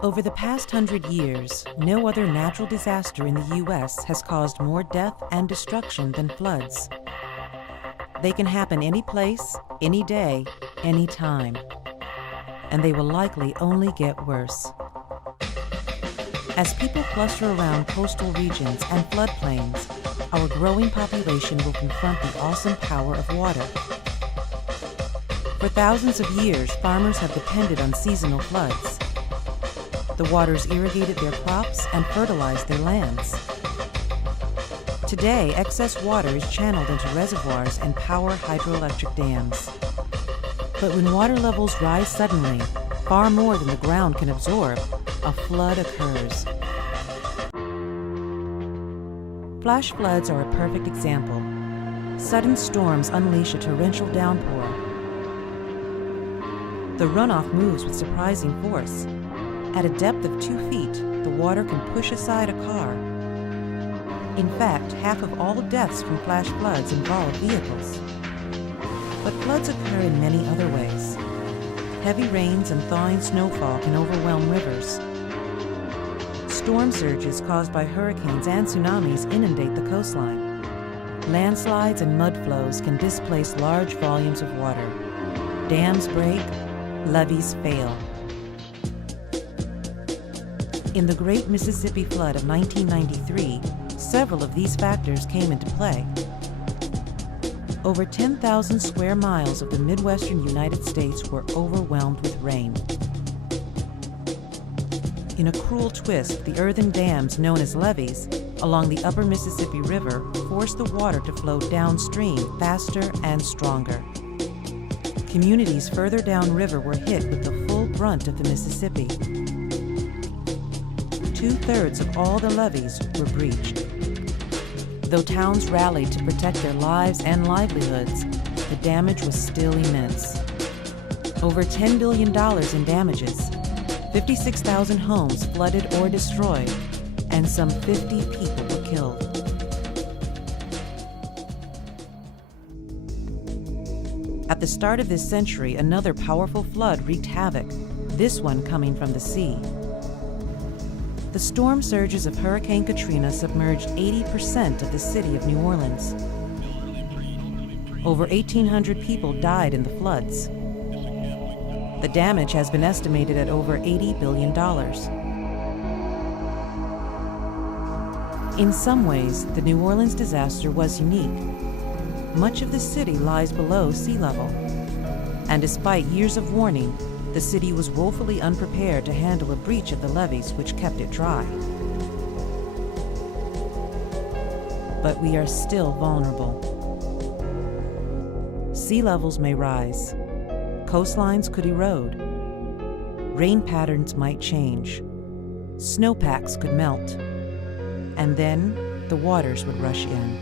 Over the past 100 years, no other natural disaster in the U.S. has caused more death and destruction than floods. They can happen any place, any day, any time. And they will likely only get worse. As people cluster around coastal regions and floodplains, our growing population will confront the awesome power of water. For thousands of years, farmers have depended on seasonal floods. The waters irrigated their crops and fertilized their lands. Today, excess water is channeled into reservoirs and power hydroelectric dams. But when water levels rise suddenly, far more than the ground can absorb, a flood occurs. Flash floods are a perfect example. Sudden storms unleash a torrential downpour. The runoff moves with surprising force. At a depth of 2 feet, the water can push aside a car. In fact, half of all deaths from flash floods involve vehicles. But floods occur in many other ways. Heavy rains and thawing snowfall can overwhelm rivers. Storm surges caused by hurricanes and tsunamis inundate the coastline. Landslides and mud flows can displace large volumes of water. Dams break, levees fail. In the Great Mississippi Flood of 1993, several of these factors came into play. Over 10,000 square miles of the Midwestern United States were overwhelmed with rain. In a cruel twist, the earthen dams known as levees along the upper Mississippi River forced the water to flow downstream faster and stronger. Communities further downriver were hit with the full brunt of the Mississippi. 2/3 of all the levees were breached. Though towns rallied to protect their lives and livelihoods, the damage was still immense. Over $10 billion in damages, 56,000 homes flooded or destroyed, and some 50 people were killed. At the start of this century, another powerful flood wreaked havoc, this one coming from the sea. The storm surges of Hurricane Katrina submerged 80% of the city of New Orleans. Over 1,800 people died in the floods. The damage has been estimated at over $80 billion. In some ways, the New Orleans disaster was unique. Much of the city lies below sea level, and despite years of warning, the city was woefully unprepared to handle a breach of the levees which kept it dry. But we are still vulnerable. Sea levels may rise. Coastlines could erode. Rain patterns might change. Snowpacks could melt. And then the waters would rush in.